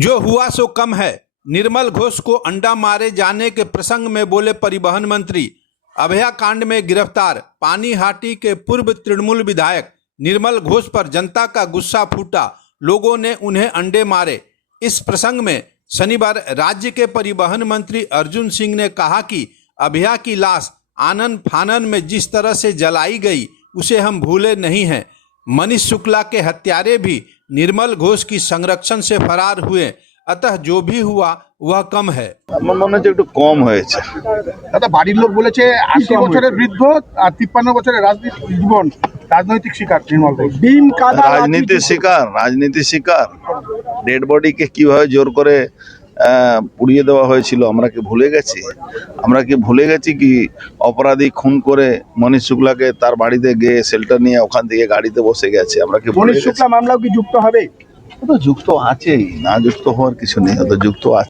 जो हुआ सो कम है। निर्मल घोष को अंडा मारे जाने के प्रसंग में बोले परिवहन मंत्री। अभया कांड में गिरफ्तार पानीहाटी के पूर्व तृणमूल विधायक निर्मल घोष पर जनता का गुस्सा फूटा, लोगों ने उन्हें अंडे मारे। इस प्रसंग में शनिवार राज्य के परिवहन मंत्री अर्जुन सिंह ने कहा कि अभया की लाश आनन फानन में जिस तरह से जलाई गई उसे हम भूले नहीं हैं। मनीष शुक्ला के हत्यारे भी निर्मल घोष की संरक्षण से फरार हुए, अतः जो भी हुआ वह कम है। আমার মনে হচ্ছে একটু কম হয়েছে। দাদা বাড়ির লোক বলেছে 80 বছরের বৃদ্ধ আর 53 বছরের রাজনৈতিক শিকার নির্মল ঘোষ। ডিম কাদা রাজনীতি শিকার ডেড বডিকে কিভাবে জোর করে পুড়িয়ে দেওয়া হয়েছিল আমরা কি ভুলে গেছি কি অপরাধী খুন করে মনীষ শুক্লাকে তার বাড়িতে গিয়ে শেল্টার নিয়ে ওখান থেকে গাড়িতে বসে গেছে। আমরা কি মনীষ শুক্লা মামলাও কি যুক্ত হবে? তো যুক্ত আছেই, না যুক্ত হওয়ার কিছু নেই, তো যুক্ত আছে।